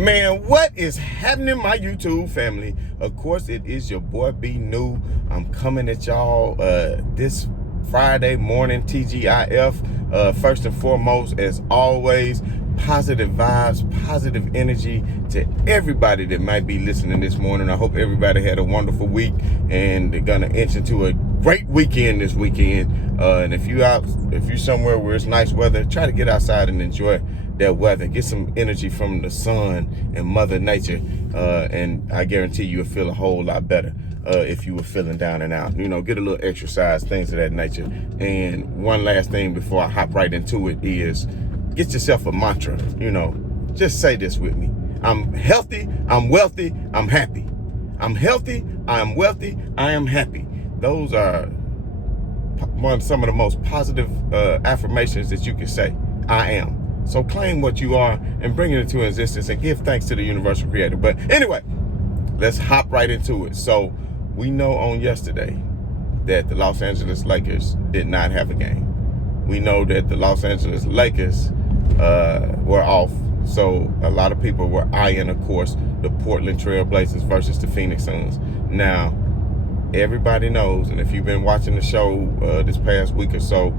Man, what is happening, my YouTube family? Of course, it is your boy B New. I'm coming at y'all this Friday morning, TGIF. First and foremost, as always, positive vibes, positive energy to everybody that might be listening this morning. I hope everybody had a wonderful week and they're gonna inch into a great weekend this weekend. And if you somewhere where it's nice weather, try to get outside and enjoy that weather. Get some energy from the sun and Mother Nature, and I guarantee you'll feel a whole lot better if you were feeling down and out. You know, get a little exercise, things of that nature. And one last thing before I hop right into it is get yourself a mantra. You know, just say this with me: I'm healthy, I'm wealthy, I'm happy. I'm healthy, I am wealthy, I am happy. Those are some of the most positive affirmations that you can say. I am. So claim what you are and bring it into existence and give thanks to the universal creator. But anyway, let's hop right into it. So we know on yesterday that the Los Angeles Lakers did not have a game. We know that the Los Angeles Lakers were off. So a lot of people were eyeing, of course, the Portland Trailblazers versus the Phoenix Suns. Now, everybody knows, and if you've been watching the show this past week or so,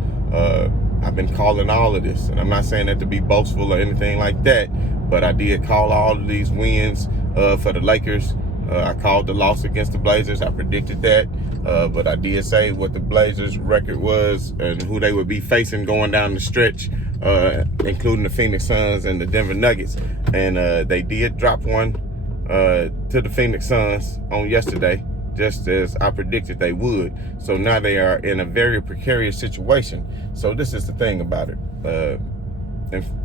I've been calling all of this, and I'm not saying that to be boastful or anything like that, but I did call all of these wins for the Lakers. I called the loss against the Blazers. I predicted that, but I did say what the Blazers' record was and who they would be facing going down the stretch, including the Phoenix Suns and the Denver Nuggets. And they did drop one to the Phoenix Suns on yesterday, just as I predicted they would. So now they are in a very precarious situation. So this is the thing about it.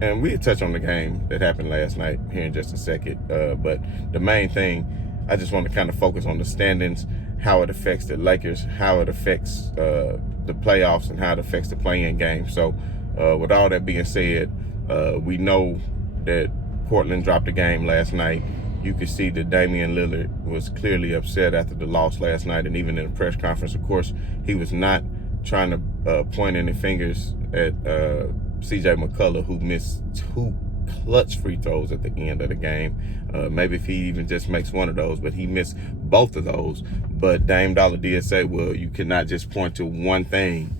And we'll touch on the game that happened last night here in just a second. But the main thing, I just want to kind of focus on the standings, how it affects the Lakers, how it affects the playoffs, and how it affects the play-in game. So with all that being said, we know that Portland dropped a game last night. You could see that Damian Lillard was clearly upset after the loss last night, and even in the press conference, of course, he was not trying to point any fingers at CJ McCullough, who missed 2 clutch free throws at the end of the game. Maybe if he even just makes one of those, but he missed both of those. But Dame Dollar did say, well, you cannot just point to one thing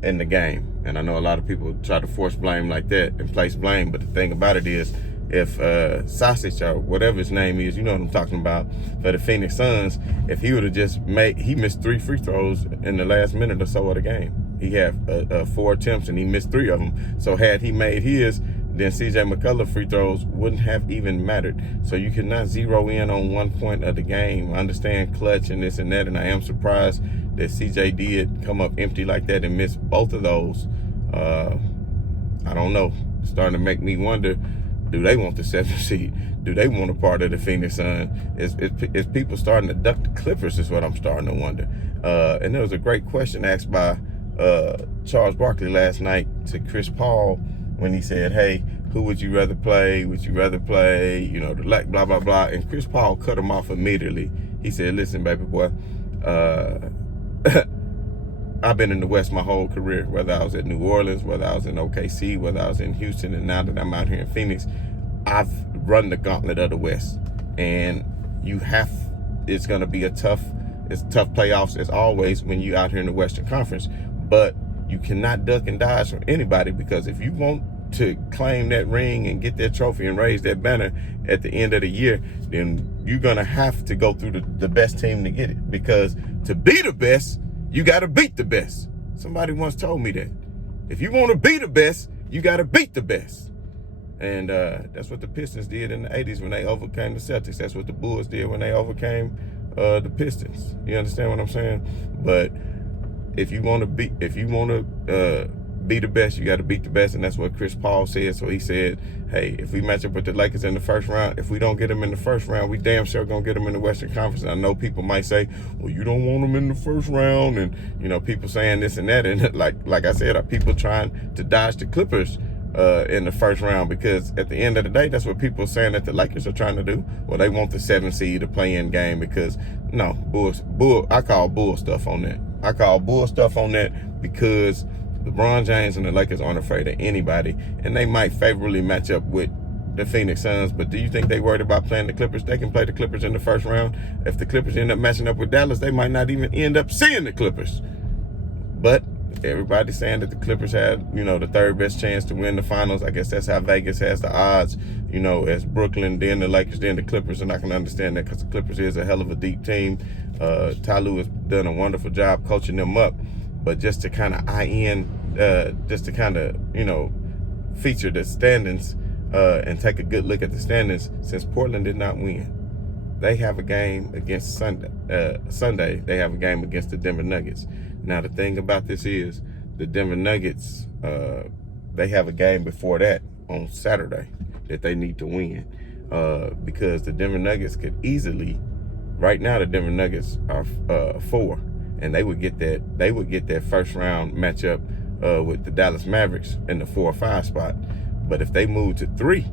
in the game. And I know a lot of people try to force blame like that and place blame, but the thing about it is, if Sausage or whatever his name is, you know what I'm talking about, for the Phoenix Suns, if he would have just he missed 3 free throws in the last minute or so of the game. He had 4 attempts and he missed 3 of them. So had he made his, then CJ McCullough free throws wouldn't have even mattered. So you cannot zero in on one point of the game. I understand clutch and this and that, and I am surprised that CJ did come up empty like that and miss both of those. I don't know. It's starting to make me wonder, do they want the 7th seed? Do they want a part of the Phoenix Suns? Is people starting to duck the Clippers is what I'm starting to wonder. And there was a great question asked by Charles Barkley last night to Chris Paul when he said, hey, who would you rather play? Would you rather play, you know, the blah, blah, blah. And Chris Paul cut him off immediately. He said, listen, baby boy, I've been in the West my whole career, whether I was at New Orleans, whether I was in OKC, whether I was in Houston, and now that I'm out here in Phoenix, I've run the gauntlet of the West. And it's going to be tough playoffs as always when you're out here in the Western Conference. But you cannot duck and dodge from anybody, because if you want to claim that ring and get that trophy and raise that banner at the end of the year, then you're going to have to go through the best team to get it. Because to be the best, you got to beat the best. Somebody once told me that. If you want to be the best, you got to beat the best. And that's what the Pistons did in the 80s when they overcame the Celtics. That's what the Bulls did when they overcame the Pistons. You understand what I'm saying? But if you want to be the best, you got to beat the best, and that's what Chris Paul said. So he said, hey, if we match up with the Lakers in the first round, if we don't get them in the first round, we damn sure gonna get them in the Western Conference. And I know people might say, well, you don't want them in the first round, and you know, people saying this and that, and like I said, are people trying to dodge the Clippers in the first round? Because at the end of the day, that's what people are saying that the Lakers are trying to do. Well, they want the 7th seed to play in game, because no, I call bull stuff on that. I call bull stuff on that because LeBron James and the Lakers aren't afraid of anybody, and they might favorably match up with the Phoenix Suns, but do you think they worried about playing the Clippers? They can play the Clippers in the first round. If the Clippers end up matching up with Dallas, they might not even end up seeing the Clippers. But everybody's saying that the Clippers had, the third best chance to win the finals. I guess that's how Vegas has the odds, as Brooklyn, then the Lakers, then the Clippers. And I can understand that because the Clippers is a hell of a deep team. Ty Lue has done a wonderful job coaching them up. But just to kind of feature the standings and take a good look at the standings, since Portland did not win, they have a game against Sunday. They have a game against the Denver Nuggets. Now, the thing about this is the Denver Nuggets, they have a game before that on Saturday that they need to win because the Denver Nuggets could easily, right now the Denver Nuggets are 4, and they would get that first round matchup with the Dallas Mavericks in the 4 or 5 spot. But if they move to 3,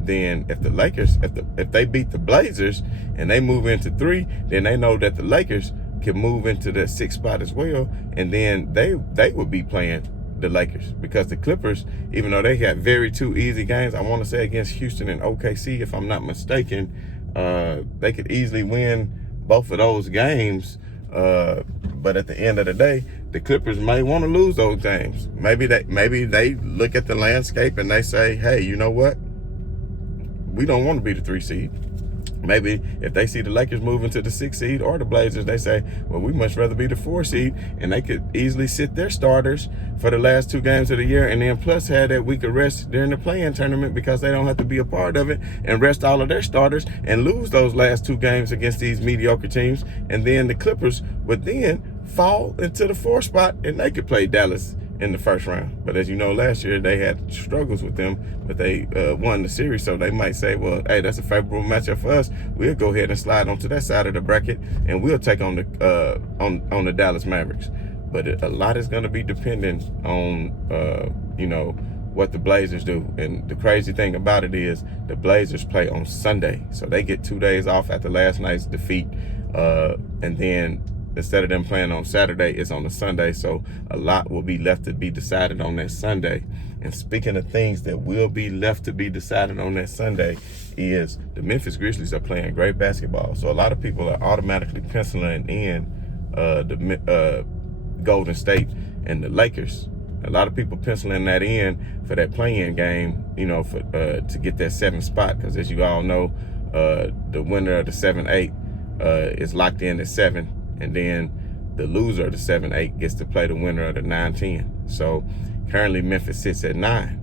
then if the Lakers, if they beat the Blazers and they move into 3, then they know that the Lakers can move into the 6th spot as well, and then they would be playing the Lakers, because the Clippers, even though they had very 2 easy games, I want to say against Houston and OKC, if I'm not mistaken, they could easily win both of those games. But at the end of the day, the Clippers may want to lose those games. Maybe they look at the landscape and they say, hey, you know what? We don't want to be the 3 seed. Maybe if they see the Lakers moving to the 6 seed or the Blazers, they say, well, we much rather be the 4 seed, and they could easily sit their starters for the last 2 games of the year, and then plus have that week of rest during the play-in tournament because they don't have to be a part of it, and rest all of their starters and lose those last 2 games against these mediocre teams. And then the Clippers would then fall into the 4th spot, and they could play Dallas in the first round. But as you know, last year they had struggles with them, but they won the series, so they might say, well, hey, that's a favorable matchup for us. We'll go ahead and slide onto that side of the bracket, and we'll take on the Dallas Mavericks. But a lot is going to be dependent on what the Blazers do. And the crazy thing about it is the Blazers play on Sunday, so they get 2 days off after last night's defeat, and then instead of them playing on Saturday, it's on a Sunday. So a lot will be left to be decided on that Sunday. And speaking of things that will be left to be decided on that Sunday, is the Memphis Grizzlies are playing great basketball. So a lot of people are automatically penciling in the Golden State and the Lakers. A lot of people penciling that in for that play-in game, to get that 7th spot. Because as you all know, the winner of the 7-8 is locked in at 7. And then the loser of the 7-8 gets to play the winner of the 9-10. So currently Memphis sits at 9.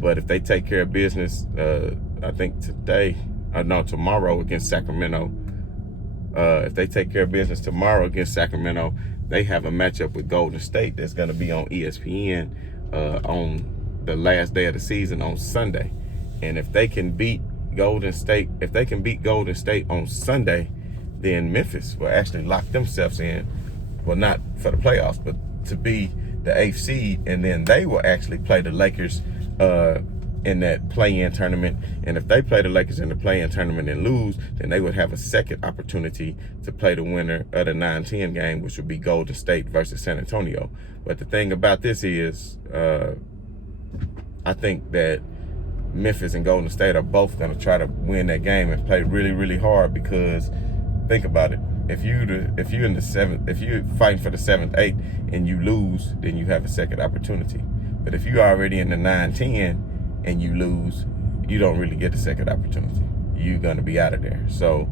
But if they take care of business, I think tomorrow against Sacramento, if they take care of business tomorrow against Sacramento, they have a matchup with Golden State that's going to be on ESPN on the last day of the season on Sunday. And if they can beat Golden State on Sunday, then Memphis will actually lock themselves in, well, not for the playoffs, but to be the 8th seed, and then they will actually play the Lakers in that play-in tournament. And if they play the Lakers in the play-in tournament and lose, then they would have a second opportunity to play the winner of the 9-10 game, which would be Golden State versus San Antonio. But the thing about this is, I think that Memphis and Golden State are both going to try to win that game and play really, really hard, because think about it. If you're in the 7th, if you're fighting for the 7th, 8th, and you lose, then you have a second opportunity. But if you're already in the 9-10 and you lose, you don't really get a second opportunity. You're going to be out of there. So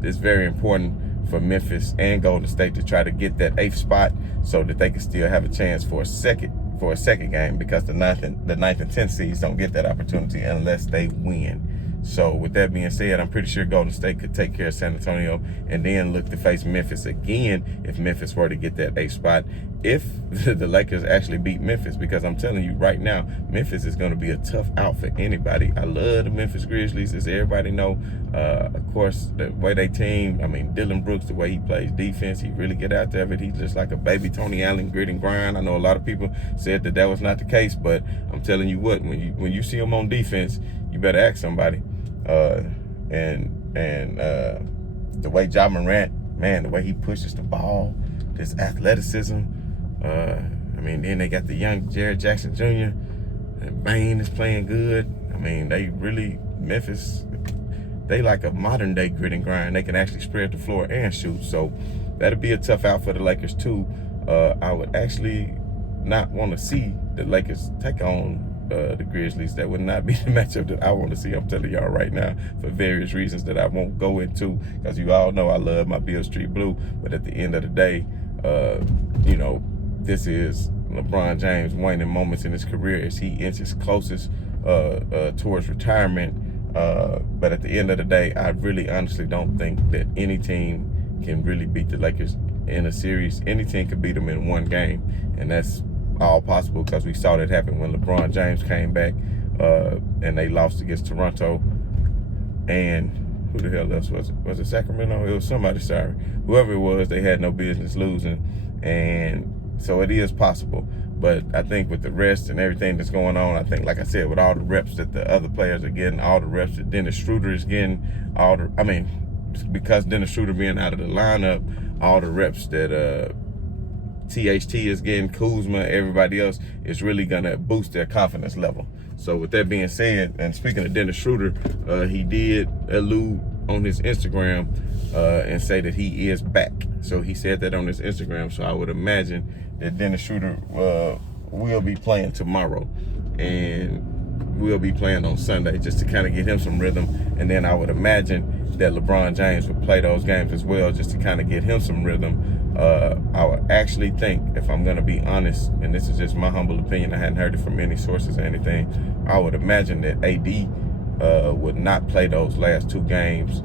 it's very important for Memphis and Golden State to try to get that 8th spot so that they can still have a chance for a second game, because the 9th and 10th seeds don't get that opportunity unless they win. So with that being said, I'm pretty sure Golden State could take care of San Antonio and then look to face Memphis again if Memphis were to get that 8th spot, if the Lakers actually beat Memphis. Because I'm telling you right now, Memphis is going to be a tough out for anybody. I love the Memphis Grizzlies, as everybody know. Of course, the way they team, Dylan Brooks, the way he plays defense, he really get out there of it. He's just like a baby Tony Allen, grit and grind. I know a lot of people said that was not the case, but I'm telling you what, when you see him on defense, you better ask somebody. The way Ja Morant, man, the way he pushes the ball, this athleticism. Then they got the young Jared Jackson Jr. and Bane is playing good. mean, Memphis, they like a modern day grit and grind. They can actually spread the floor and shoot. So that'll be a tough out for the Lakers too. I would actually not want to see the Lakers take on the Grizzlies. That would not be the matchup that I want to see. I'm telling y'all right now, for various reasons that I won't go into, because you all know I love my Beale Street Blue. But at the end of the day, you know, this is LeBron James' waning moments in his career as he inches closest towards retirement. But at the end of the day, I really honestly don't think that any team can really beat the Lakers in a series. Any team could beat them in one game, and that's all possible because we saw that happen when LeBron James came back and they lost against Toronto. And who the hell else was it? Was it Sacramento? It was somebody, sorry. Whoever it was, they had no business losing. And so it is possible. But I think with the rest and everything that's going on, I think, like I said, with all the reps that the other players are getting, all the reps that Dennis Schroeder is getting, because Dennis Schroeder being out of the lineup, all the reps that THT is getting, Kuzma, everybody else, is really going to boost their confidence level. So with that being said, and speaking of Dennis Schroeder, he did allude on his Instagram and say that he is back. So he said that on his Instagram. So I would imagine that Dennis Schroeder will be playing tomorrow, and will be playing on Sunday just to kind of get him some rhythm. And then I would imagine that LeBron James would play those games as well just to kind of get him some rhythm. I would actually think, if I'm going to be honest, and this is just my humble opinion, I hadn't heard it from any sources or anything, I would imagine that AD would not play those last two games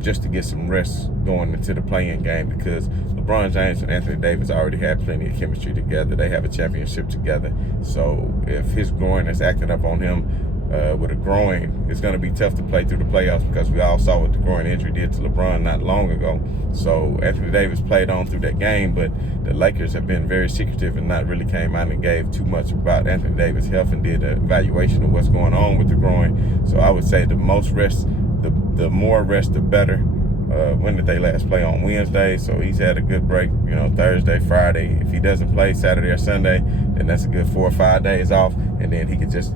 just to get some rest going into the play-in game, because LeBron James and Anthony Davis already had plenty of chemistry together. They have a championship together. So if his groin is acting up on him with a groin, it's going to be tough to play through the playoffs, because we all saw what the groin injury did to LeBron not long ago. So Anthony Davis played on through that game, but the Lakers have been very secretive and not really came out and gave too much about Anthony Davis' health and did an evaluation of what's going on with the groin. So I would say the most rest, the more rest, the better. When did they last play? On Wednesday, so he's had a good break, you know, Thursday, Friday. If he doesn't play Saturday or Sunday, then that's a good 4 or 5 days off, and then he could just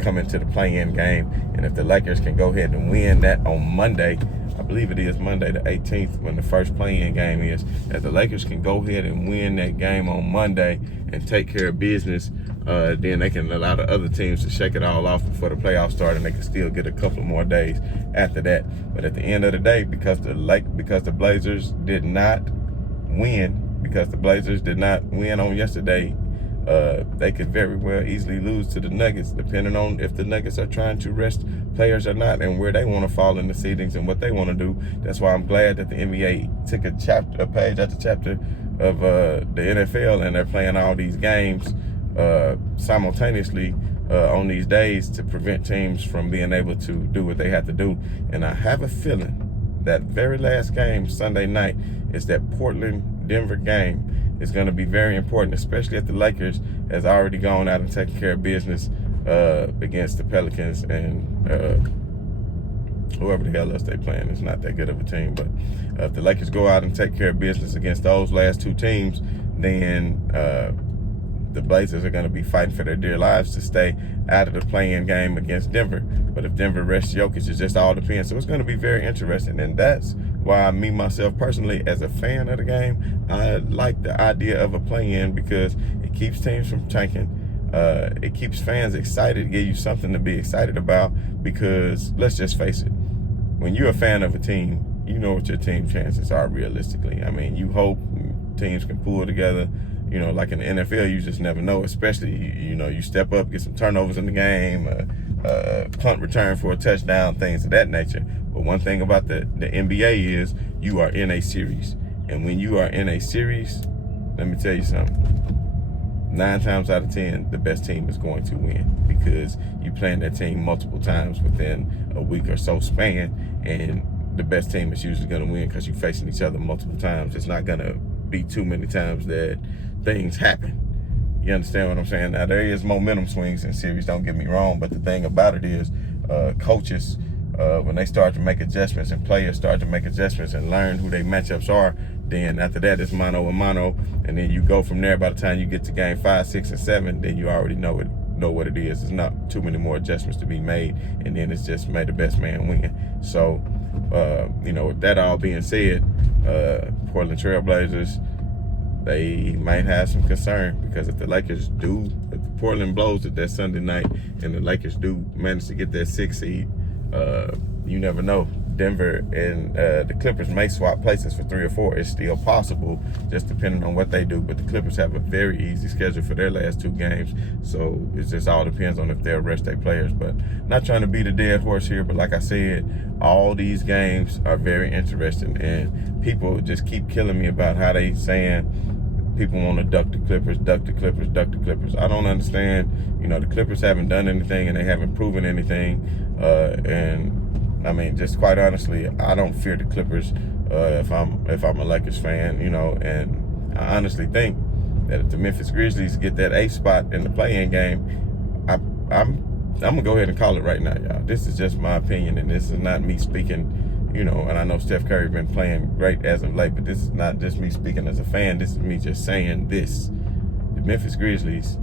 come into the play-in game. And if the Lakers can go ahead and win that on Monday, I believe it is Monday the 18th when the first play-in game is, if the Lakers can go ahead and win that game on Monday and take care of business, then they can allow the other teams to shake it all off before the playoffs start, and they can still get a couple more days after that. But at the end of the day, because the Blazers did not win, on yesterday, they could very well easily lose to the Nuggets, depending on if the Nuggets are trying to rest players or not, and where they want to fall in the seedings and what they want to do. That's why I'm glad that the NBA took a page out the chapter of the NFL, and they're playing all these games simultaneously on these days to prevent teams from being able to do what they have to do. And I have a feeling that very last game Sunday night is that Portland-Denver game is going to be very important, especially if the Lakers has already gone out and taken care of business against the Pelicans and whoever the hell else they playing. It's not that good of a team, but if the Lakers go out and take care of business against those last two teams, then the Blazers are going to be fighting for their dear lives to stay out of the play-in game against Denver. But if Denver rests Jokic, it just all depends. So it's going to be very interesting, and that's why me, myself, personally, as a fan of the game, I like the idea of a play-in, because it keeps teams from tanking. It keeps fans excited, give you something to be excited about, because let's just face it, when you're a fan of a team, you know what your team chances are realistically. I mean, you hope teams can pull together. You know, like in the NFL, you just never know, especially, you know, you step up, get some turnovers in the game, punt return for a touchdown, things of that nature. But one thing about the NBA is you are in a series. And when you are in a series, let me tell you something, 9 times out of 10, the best team is going to win, because you playing that team multiple times within a week or so span, and the best team is usually going to win because you're facing each other multiple times. It's not going to be too many times that things happen. You understand what I'm saying? Now, there is momentum swings in series, don't get me wrong, but the thing about it is coaches, when they start to make adjustments and players start to make adjustments and learn who their matchups are, then after that it's mano a mano, and then you go from there. By the time you get to game 5, 6, and 7, then you already know know what it is. There's not too many more adjustments to be made, and then it's just made the best man win. So, with that all being said, Portland Trailblazers, they might have some concern, because if Portland blows it that Sunday night and the Lakers do manage to get that 6th seed, you never know. Denver and the Clippers may swap places for 3 or 4. It's still possible, just depending on what they do. But the Clippers have a very easy schedule for their last 2 games, so it just all depends on if they'll rest their players. But not trying to beat a dead horse here, but like I said, all these games are very interesting, and people just keep killing me about how they saying people want to duck the Clippers, duck the Clippers, duck the Clippers. I don't understand. The Clippers haven't done anything, and they haven't proven anything, and I mean, just quite honestly, I don't fear the Clippers if I'm a Lakers fan, and I honestly think that if the Memphis Grizzlies get that 8th spot in the play-in game, I'm gonna go ahead and call it right now, y'all. This is just my opinion, and this is not me speaking, and I know Steph Curry been playing great as of late, but this is not just me speaking as a fan. This is me just saying this. The Memphis Grizzlies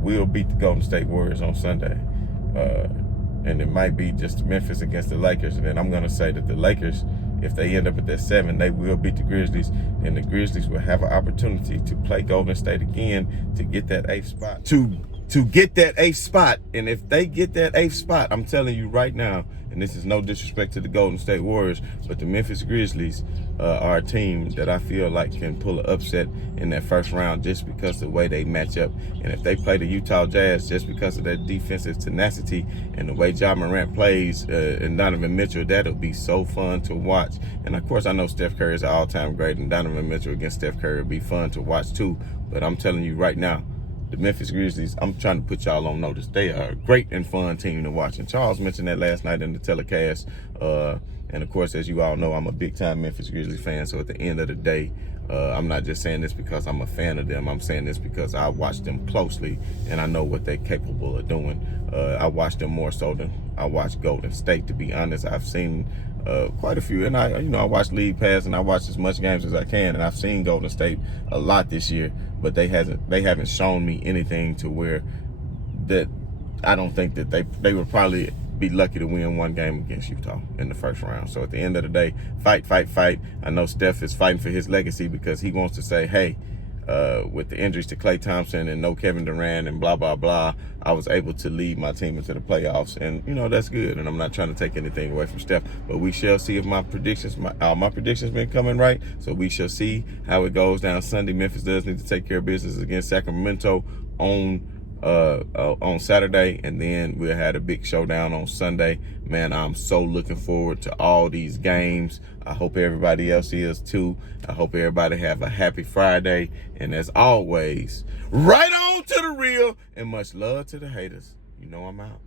will beat the Golden State Warriors on Sunday. And it might be just Memphis against the Lakers. And then I'm going to say that the Lakers, if they end up at that 7, they will beat the Grizzlies. And the Grizzlies will have an opportunity to play Golden State again to get that 8th spot. To get that 8th spot. And if they get that 8th spot, I'm telling you right now, and this is no disrespect to the Golden State Warriors, but the Memphis Grizzlies are a team that I feel like can pull an upset in that first round, just because of the way they match up. And if they play the Utah Jazz, just because of their defensive tenacity and the way Ja Morant plays and Donovan Mitchell, that'll be so fun to watch. And of course, I know Steph Curry is an all-time great, and Donovan Mitchell against Steph Curry will be fun to watch too. But I'm telling you right now, the Memphis Grizzlies, I'm trying to put y'all on notice. They are a great and fun team to watch. And Charles mentioned that last night in the telecast. And of course, as you all know, I'm a big-time Memphis Grizzlies fan. So at the end of the day, I'm not just saying this because I'm a fan of them. I'm saying this because I watch them closely and I know what they're capable of doing. I watch them more so than I watch Golden State, to be honest. I've seen quite a few, and I watch League Pass, and I watch as much games as I can, and I've seen Golden State a lot this year, but they haven't shown me anything to where that I don't think that they would probably be lucky to win 1 game against Utah in the first round. So at the end of the day, fight. I know Steph is fighting for his legacy, because he wants to say, hey, with the injuries to Klay Thompson and no Kevin Durant and blah, blah, blah, I was able to lead my team into the playoffs. And, that's good. And I'm not trying to take anything away from Steph, but we shall see if my predictions been coming right. So we shall see how it goes down Sunday. Memphis does need to take care of business against Sacramento on Saturday, and then we'll have a big showdown on Sunday. Man, I'm so looking forward to all these games. I hope everybody else is too. I hope everybody have a happy Friday. And as always, right on to the real, and much love to the haters. I'm out.